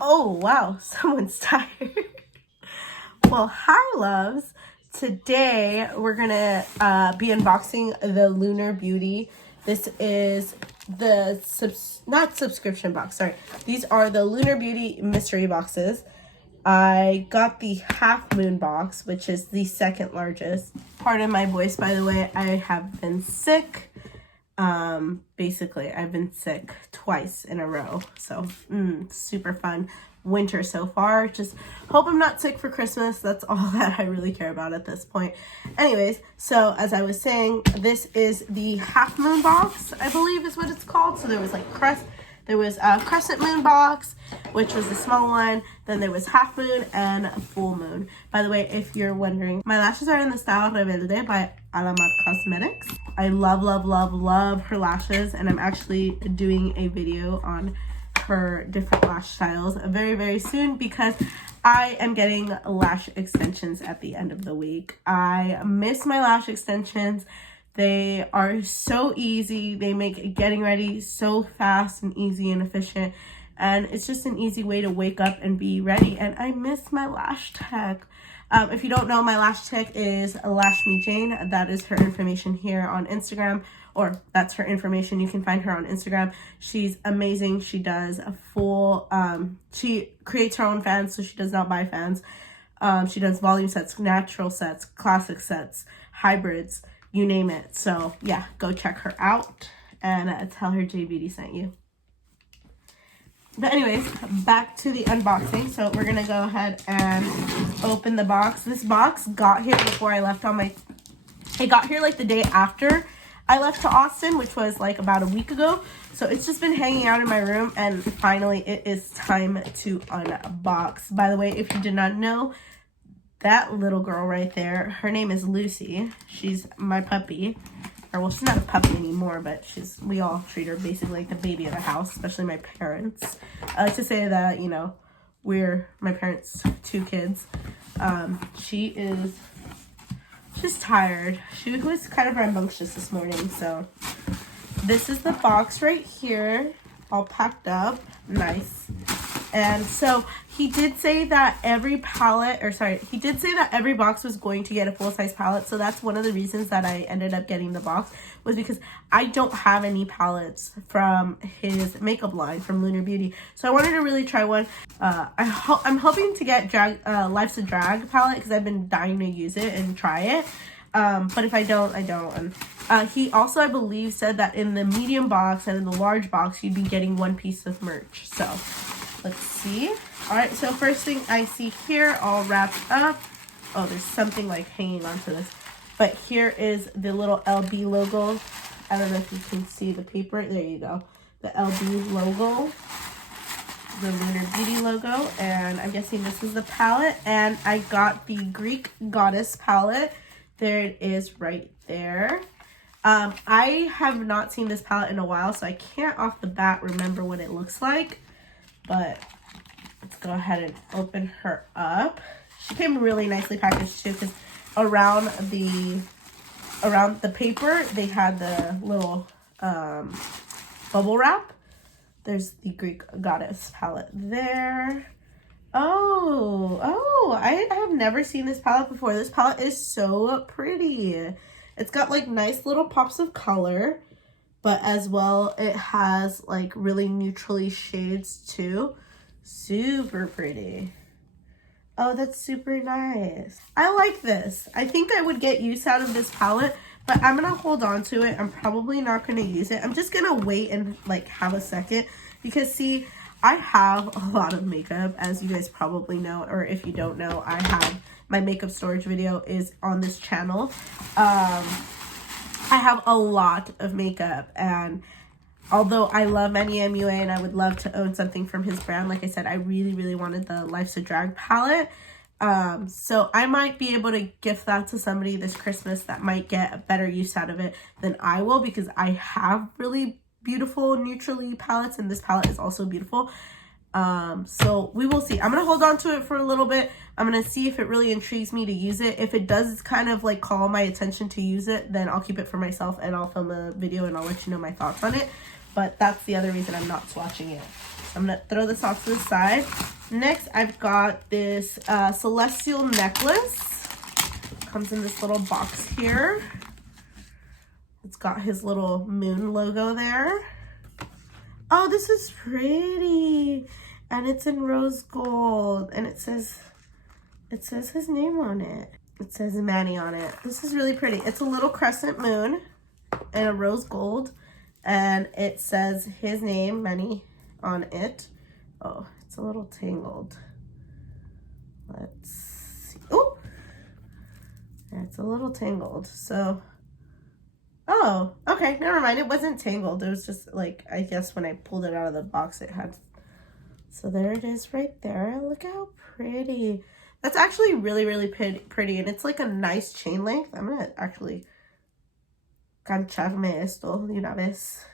Oh, wow, someone's tired. Well, hi, loves. Today, we're gonna be unboxing the Lunar Beauty. This is the, not subscription box, sorry. These are the Lunar Beauty mystery boxes. I got the half moon box, which is the second largest. Pardon my voice, by the way, I have been sick. Basically, I've been sick twice in a row, so super fun winter so far. Just hope I'm not sick for Christmas. That's all that I really care about at this point. Anyways, so as I was saying, this is the half moon box, I believe is what it's called. So there was like there was a crescent moon box, which was the small one. Then there was half moon and full moon. By the way, if you're wondering, my lashes are in the style Rebelde by Alamat Cosmetics. I love, love, love, love her lashes, and I'm actually doing a video on her different lash styles very, very soon because I am getting lash extensions at the end of the week. I miss my lash extensions. They are so easy. They make getting ready so fast and easy and efficient. And it's just an easy way to wake up and be ready. And I miss my lash tech. If you don't know, my lash tech is Lash Me Jane. That is her information here on Instagram. Or that's her information. You can find her on Instagram. She's amazing. She does a full, she creates her own fans, so she does not buy fans. She does volume sets, natural sets, classic sets, hybrids, you name it. So yeah, go check her out and tell her J Beauty sent you. But anyways, back to the unboxing. So we're gonna go ahead and open the box. This box got here before I left on it got here like the day after I left to Austin, which was like about a week ago. So it's just been hanging out in my room, and finally it is time to unbox. By the way, if you did not know, that little girl right there, her name is Lucy. She's my puppy. Or well, she's not a puppy anymore, but we all treat her basically like the baby of the house, especially my parents. I like to say that, you know, we're my parents' two kids. She's tired. She was kind of rambunctious this morning, so this is the box right here, all packed up, nice. And so he did say that every box was going to get a full-size palette. So that's one of the reasons that I ended up getting the box, was because I don't have any palettes from his makeup line from Lunar Beauty. So I wanted to really try one. I'm hoping to get Life's a Drag palette because I've been dying to use it and try it. But if I don't, I don't. And he also, I believe, said that in the medium box and in the large box, you'd be getting one piece of merch. So let's see. All right, so first thing I see here, all wrapped up. Oh, there's something like hanging onto this. But here is the little LB logo. I don't know if you can see the paper. There you go. The LB logo. The Lunar Beauty logo. And I'm guessing this is the palette. And I got the Greek Goddess palette. There it is right there. I have not seen this palette in a while, so I can't off the bat remember what it looks like. But let's go ahead and open her up. She came really nicely packaged too, because around the paper they had the little bubble wrap. There's the Greek Goddess palette there. Oh, I have never seen this palette before. This palette is so pretty. It's got like nice little pops of color, but as well it has like really neutrally shades too. Super pretty. Oh, that's super nice. I like this. I think I would get use out of this palette, but I'm gonna hold on to it. I'm probably not gonna use it. I'm just gonna wait and like have a second, because see, I have a lot of makeup, as you guys probably know, or if you don't know, I have my makeup storage video is on this channel. I have a lot of makeup, and although I love Manny MUA and I would love to own something from his brand, like I said, I really, really wanted the Life's a Drag palette. So I might be able to gift that to somebody this Christmas that might get a better use out of it than I will, because I have really beautiful neutrally palettes, and this palette is also beautiful. So we will see. I'm gonna hold on to it for a little bit. I'm gonna see if it really intrigues me to use it. If it does kind of like call my attention to use it, then I'll keep it for myself and I'll film a video and I'll let you know my thoughts on it. But that's the other reason I'm not swatching it. I'm gonna throw this off to the side. Next, I've got this celestial necklace. Comes in this little box here. It's got his little moon logo there. Oh, this is pretty. And it's in rose gold. And it says his name on it. It says Manny on it. This is really pretty. It's a little crescent moon and a rose gold. And it says his name, Manny, on it. Oh, it's a little tangled. Let's see. Oh, yeah, it's a little tangled. So, oh, okay, never mind. It wasn't tangled. It was just like, I guess when I pulled it out of the box, it had. So there it is right there. Look how pretty. That's actually really, really pretty. And it's like a nice chain length. I'm going to actually cancharme esto de una vez.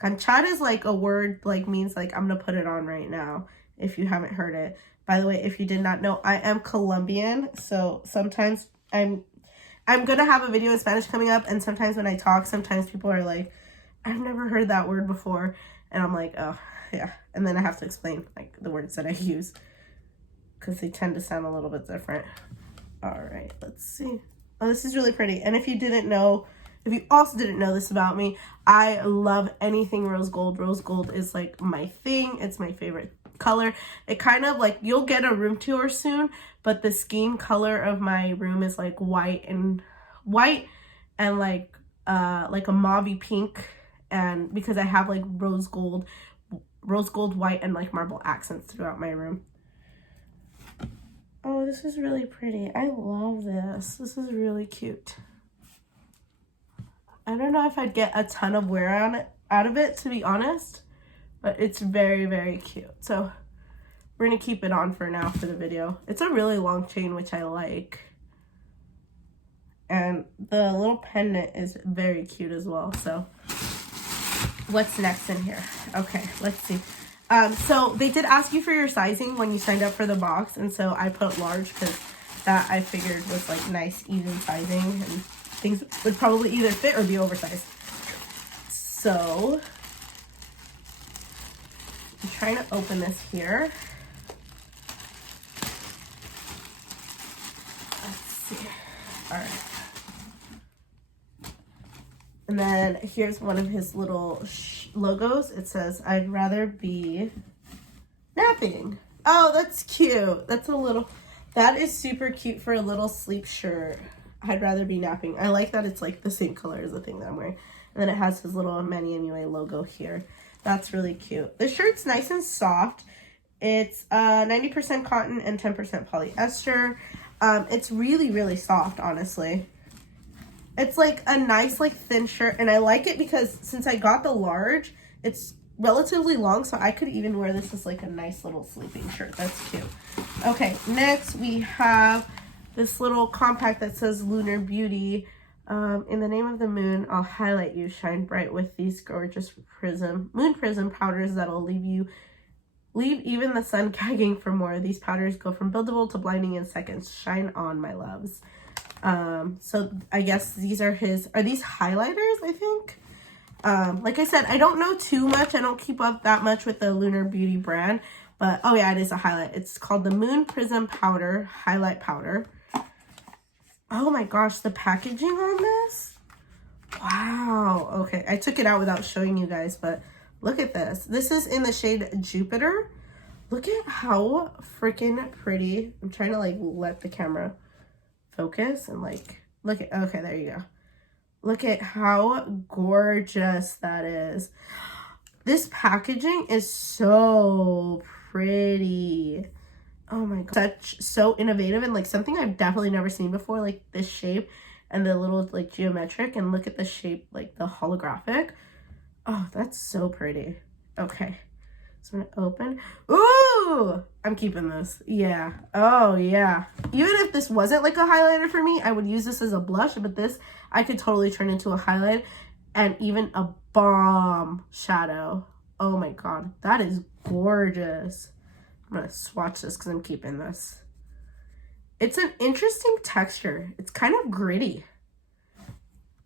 Canchar is like a word, like means like I'm gonna put it on right now, if you haven't heard it. By the way, if you did not know, I am Colombian, so sometimes I'm gonna have a video in Spanish coming up, and sometimes when I talk, sometimes people are like, I've never heard that word before, and I'm like, oh, yeah, and then I have to explain like the words that I use, because they tend to sound a little bit different. All right, let's see. Oh, this is really pretty, and if you also didn't know this about me, I love anything rose gold. Rose gold is like my thing. It's my favorite color. It kind of like, you'll get a room tour soon, but the scheme color of my room is like white and like a mauvey pink, and because I have like rose gold, white, and like marble accents throughout my room. Oh, this is really pretty. I love this. This is really cute. I don't know if I'd get a ton of wear out of it, to be honest, but it's very, very cute. So we're going to keep it on for now for the video. It's a really long chain, which I like. And the little pendant is very cute as well. So what's next in here? Okay, let's see. So they did ask you for your sizing when you signed up for the box. And so I put large because that I figured was like nice, even sizing, and things would probably either fit or be oversized. So I'm trying to open this here. Let's see. All right. And then here's one of his little logos. It says, I'd rather be napping. Oh, that's cute. That is super cute for a little sleep shirt. I'd rather be napping. I like that it's like the same color as the thing that I'm wearing. And then it has his little Manny MUA logo here. That's really cute. The shirt's nice and soft. It's 90% cotton and 10% polyester. It's really, really soft, honestly. It's like a nice, like, thin shirt. And I like it because since I got the large, it's relatively long. So I could even wear this as like a nice little sleeping shirt. That's cute. Okay, next we have this little compact that says Lunar Beauty. In the name of the moon, I'll highlight you, shine bright with these gorgeous moon prism powders that'll leave even the sun gagging for more. These powders go from buildable to blinding in seconds. Shine on, my loves. So I guess these are these highlighters, I think. Like I said, I don't know too much. I don't keep up that much with the Lunar Beauty brand, but oh yeah, it is a highlight. It's called the Moon Prism Powder Highlight Powder. Oh my gosh, the packaging on this. Wow. Okay, I took it out without showing you guys, but look at this. This is in the shade Jupiter. Look at how freaking pretty. I'm trying to like let the camera focus and like look at, okay, there you go. Look at how gorgeous that is. This packaging is so pretty. Oh my god, so innovative and like something I've definitely never seen before, like this shape and the little like geometric, and look at the shape, like the holographic. Oh, that's so pretty. Okay, so I'm gonna open. Ooh, I'm keeping this. Yeah. Oh yeah. Even if this wasn't like a highlighter for me, I would use this as a blush, but this I could totally turn into a highlight and even a bomb shadow. Oh my god, that is gorgeous. I'm gonna swatch this because I'm keeping this. It's an interesting texture. It's kind of gritty.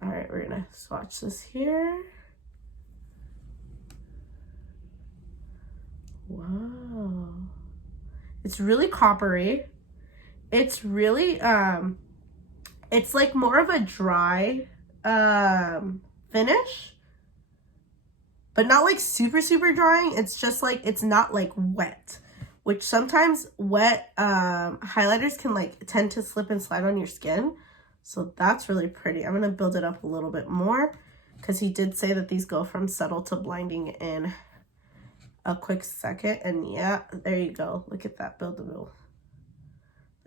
All right, we're gonna swatch this here. Wow. It's really coppery. It's really, it's like more of a dry finish, but not like super, super drying. It's just like, it's not like wet, which sometimes wet highlighters can like tend to slip and slide on your skin. So that's really pretty. I'm going to build it up a little bit more because he did say that these go from subtle to blinding in a quick second. And yeah, there you go. Look at that buildable.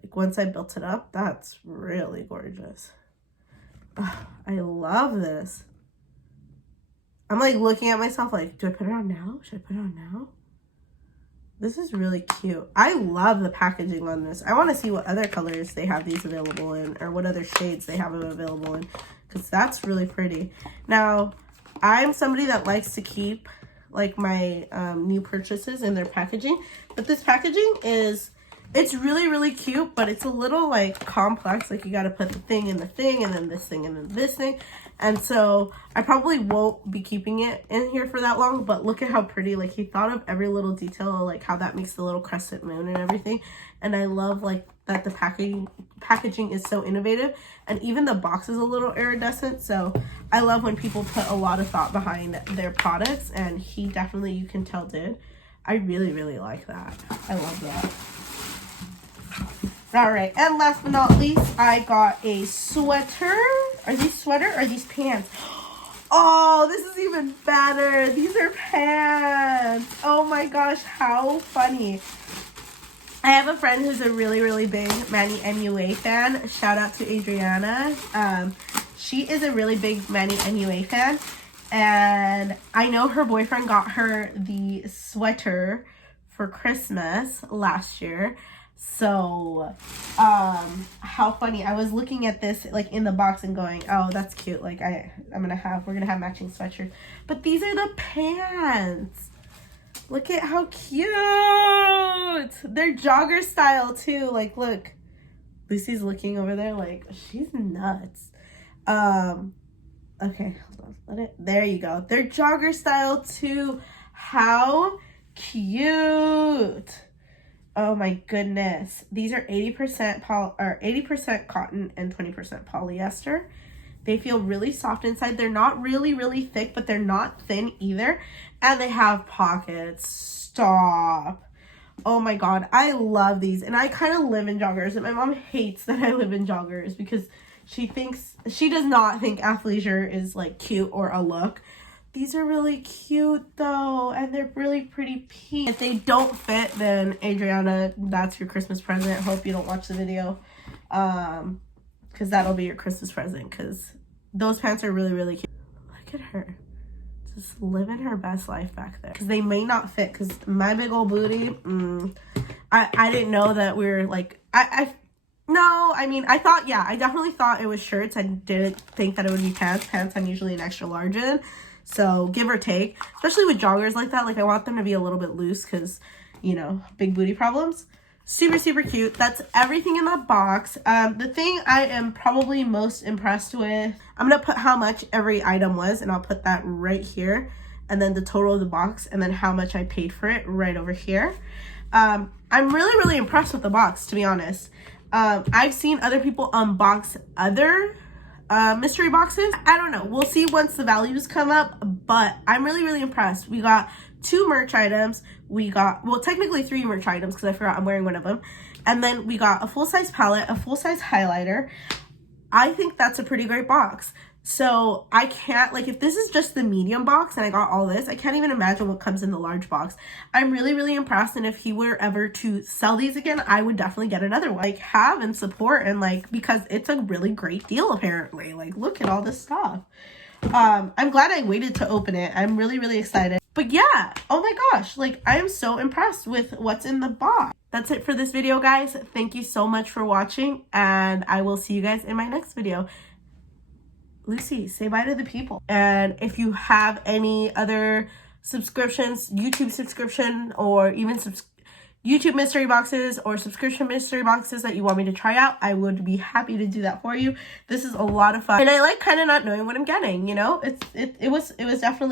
Like once I built it up, that's really gorgeous. Oh, I love this. I'm like looking at myself like, do I put it on now? Should I put it on now? This is really cute. I love the packaging on this. I want to see what other colors they have these available in, or what other shades they have them available in, because that's really pretty. Now, I'm somebody that likes to keep like my new purchases in their packaging, but this packaging is, it's really, really cute, but it's a little like complex. Like you got to put the thing in the thing, and then this thing, and then this thing. And so I probably won't be keeping it in here for that long, but look at how pretty. Like he thought of every little detail, like how that makes the little crescent moon and everything. And I love like that the packaging is so innovative, and even the box is a little iridescent. So I love when people put a lot of thought behind their products, and he definitely, you can tell, did. I really, really like that. I love that. All right, and last but not least, I got a sweater. Are these sweater or are these pants? Oh, this is even better. These are pants. Oh my gosh, how funny. I have a friend who's a really, really big Manny MUA fan. Shout out to Adriana. She is a really big Manny MUA fan. And I know her boyfriend got her the sweater for Christmas last year. So how funny. I was looking at this like in the box and going, oh, that's cute. Like we're gonna have matching sweatshirts, but these are the pants. Look at how cute. They're jogger style too. Like look, Lucy's looking over there like she's nuts. Okay, hold on, there you go. They're jogger style too. How cute. Oh my goodness. These are 80% 80% cotton and 20% polyester. They feel really soft inside. They're not really, really thick, but they're not thin either. And they have pockets. Stop. Oh my God. I love these. And I kind of live in joggers. And my mom hates that I live in joggers because she does not think athleisure is like cute or a look. These are really cute though, and they're really pretty pink. If they don't fit, then Adriana, that's your Christmas present. Hope you don't watch the video, because that'll be your Christmas present, because those pants are really, really cute. Look at her. Just living her best life back there. Because they may not fit, because my big old booty, I didn't know that we were like, no, I mean, I definitely thought it was shirts. I didn't think that it would be pants. Pants I'm usually an extra large in. So give or take, especially with joggers like that, like I want them to be a little bit loose because, you know, big booty problems. Super, super cute. That's everything in that box. The thing I am probably most impressed with, I'm going to put how much every item was, and I'll put that right here. And then the total of the box, and then how much I paid for it right over here. I'm really, really impressed with the box, to be honest. I've seen other people unbox other mystery boxes. I don't know, we'll see once the values come up, but I'm really, really impressed. We got 2 merch items. We got, well, technically 3 merch items because I forgot I'm wearing one of them. And then we got a full-size palette, a full-size highlighter. I think that's a pretty great box. So I can't, like, if this is just the medium box and I got all this, I can't even imagine what comes in the large box. I'm really, really impressed. And if he were ever to sell these again, I would definitely get another one. Like, have and support, and like, because it's a really great deal apparently. Like, look at all this stuff. I'm glad I waited to open it. I'm really, really excited. But yeah, oh my gosh, like, I am so impressed with what's in the box. That's it for this video, guys. Thank you so much for watching, and I will see you guys in my next video. Lucy, say bye to the people. And if you have any other subscriptions, YouTube subscription, or even YouTube mystery boxes or subscription mystery boxes that you want me to try out, I would be happy to do that for you. This is a lot of fun, and I like kind of not knowing what I'm getting, you know. It was definitely fun.